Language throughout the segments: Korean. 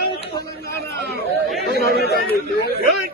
జై తెలంగాణ अरे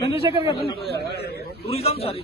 చంద్రశేఖర్ గారు టూరిజం సార్